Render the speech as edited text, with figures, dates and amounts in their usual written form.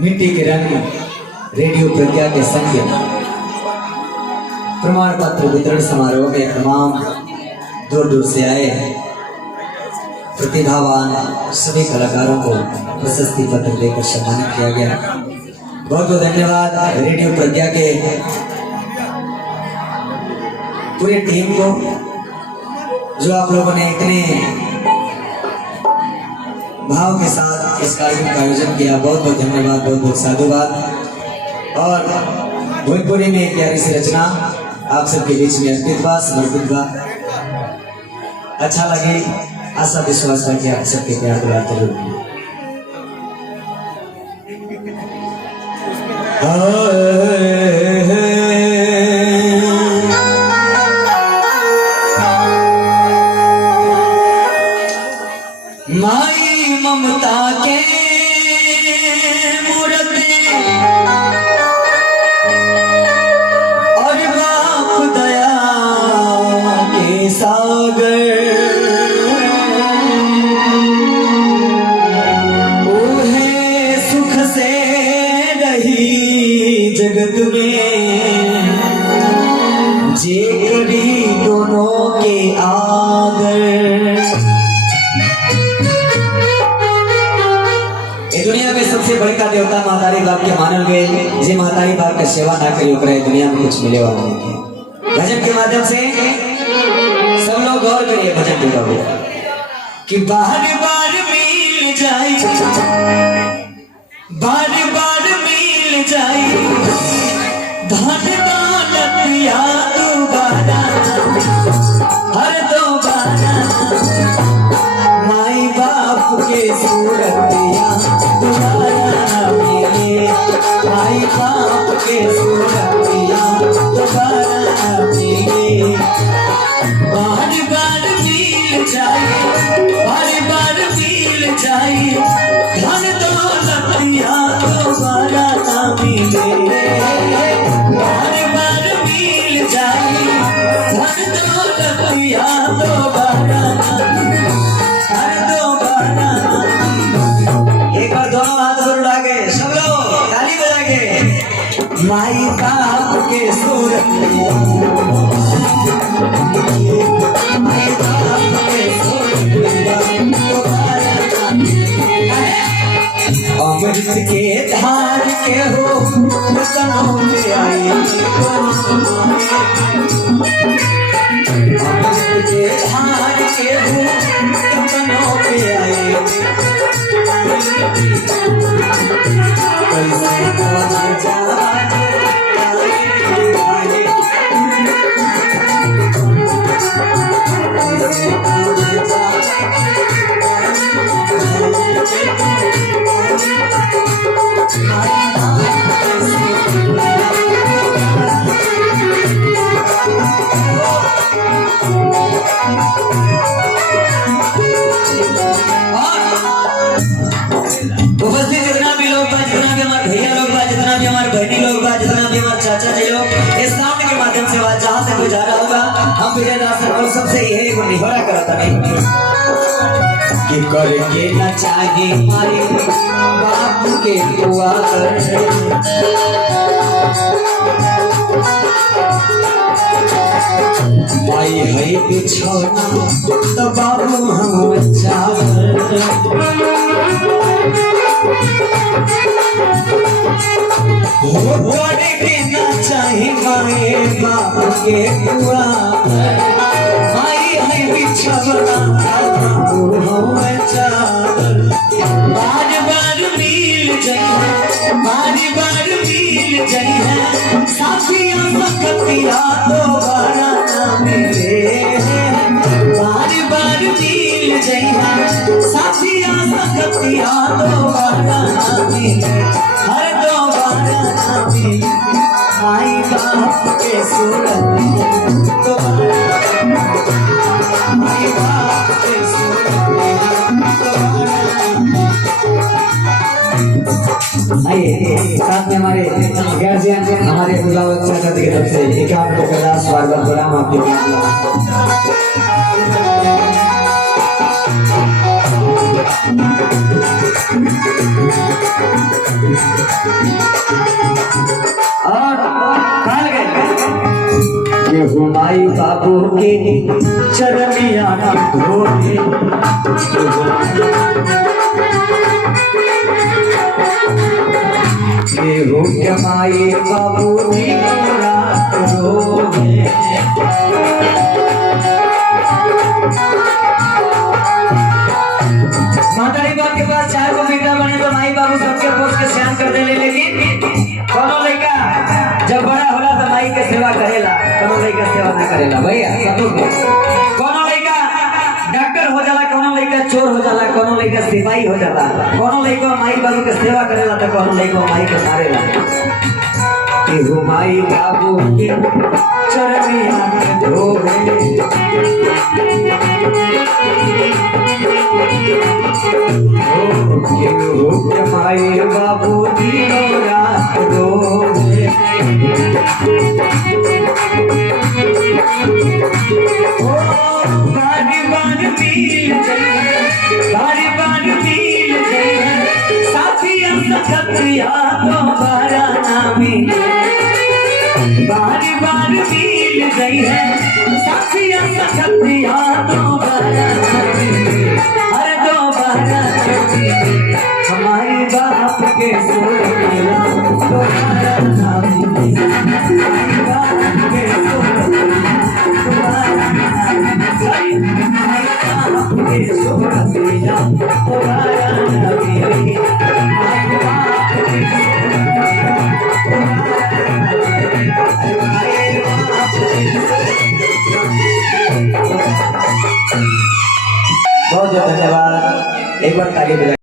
मिट्टी के रंग रेडियो प्रज्ञा के संग प्रमाण पत्र वितरण समारोह में तमाम दूर दूर से आए प्रतिभावान सभी कलाकारों को प्रशस्ति पत्र देकर सम्मानित किया गया। बहुत बहुत धन्यवाद रेडियो प्रज्ञा के पूरे टीम को, जो आप लोगों ने इतने भाव के साथ इस कार्यक्रम का आयोजन किया। बहुत बहुत धन्यवाद, बहुत बहुत साधुवाद। और भोजपुरी में एक प्यारी सी रचना आप सबके बीच में अर्पित बा, समर्पित बा। अच्छा लगे, आशा विश्वास करके आप सबके प्यार दुलार जरूर मिले। माई ममता के मूर्ति और बाप दया के सागर, ओहे सुख से रही जगत में, जे करी दोनों के आदर। दुनिया में सबसे बड़का देवता महतारी बाप के मानल गए। जे महतारी बाप का सेवा ना करी ओकरा दुनिया में कुछ मिले वाला नहीं है। भजन के माध्यम से सब लोग गौर करिए भजन के बाबू कि बार बार मिल जाए, बार बार मिल जाए धन दौलतिया दोबारा, हर दोबारा माई बाप के सूरतिया दोबारा मिले, माई बाप के सूरतिया दोबारा मिले। बार बार मिल जाए, बार बार मिल जाए धन दौलतिया दोबारा ना मिले, बार बार मिल जाए धन दौलतिया दोबारा ना मिले, हर दोबारा ना मिले। एक बार दोनों हाथ जोड़ उठा के सब लोग ताली बजा के माई बाप के सूरतिया, माई बाप के सूरतिया दोबारा ना मिले। अमृत के धार के हो कनों में आई, अमृत के धार के हो कनों में आई, कैसे पहुंच जाए उपस्थित जितना भी लोग बा, जितना भी हमारे भैया लोग बा, जितना भी हमारे बहनी लोग बा, जितना भी हमारे चाचा जी लोग इस साउंड के माध्यम से बात जहाँ से कोई जा रहा होगा, हम विजयदास सर और सबसे यही को निहोरा करता नहीं कि करके न चाहे मारे बाप के दुआ माई है बिछौना तो बाबू हम चावल, करके न चाहे मारे बाप के दुआ, माई है बिछौना बाबू हम चावल। बार बार मिल जाए, बार बार मिल जाए साथिया सकतिया दोबारा ना मिले, बार बार मिल जाए साथिया सकतिया दोबारा ना मिले, हर दोबारा ना मिले। माई बाप के सूरतिया दोबारा, माई बाप के सूरतिया दोबारा। आइए साथ में हमारे गार्जियन हमारे अभिभावक चाचा जी की तरफ से 51 रुपये का स्वागत गुलाम आपके और काल गए माई बाबू के चरनिया धोए केहू के माई बाबू रात रोए मातारी बाप के पास 4 गो बेटा बने तो माई बाबू सबके पोस के सियान कर देले, लेकिन कोनो लड़का जब बड़ा होला तो माई के सेवा करेला, कोनो लड़का सेवा ना करेला। भैया कोनो लड़का डॉक्टर हो जाला, कोनो लड़का चोर हो जाला, कोनो लड़का सिपाही हो जाला, कोनो लड़का माई बाबू के सेवा करेला तो कोनो लड़का माई के मारेला। केहू माई बाबू के चरनिया धोए माई बाबू दिनों रात रोए बारी बार मिल जाए, बारी बार मिल जाए साथिया सकतिया दोबारा ना मिले, बारी बार मिल गई है साथिया सकतिया दोबारा ना मिले, अरे दोबारा हमारी बाप के सोना दोबारा ना मिले, हमारी बाप के सोना दोबारा ना मिले, हमारी बाप के सोना दोबारा ना मिले, हमारी बाप के सोना बहुत बहुत धन्यवाद। एक बार ताली बजाइए।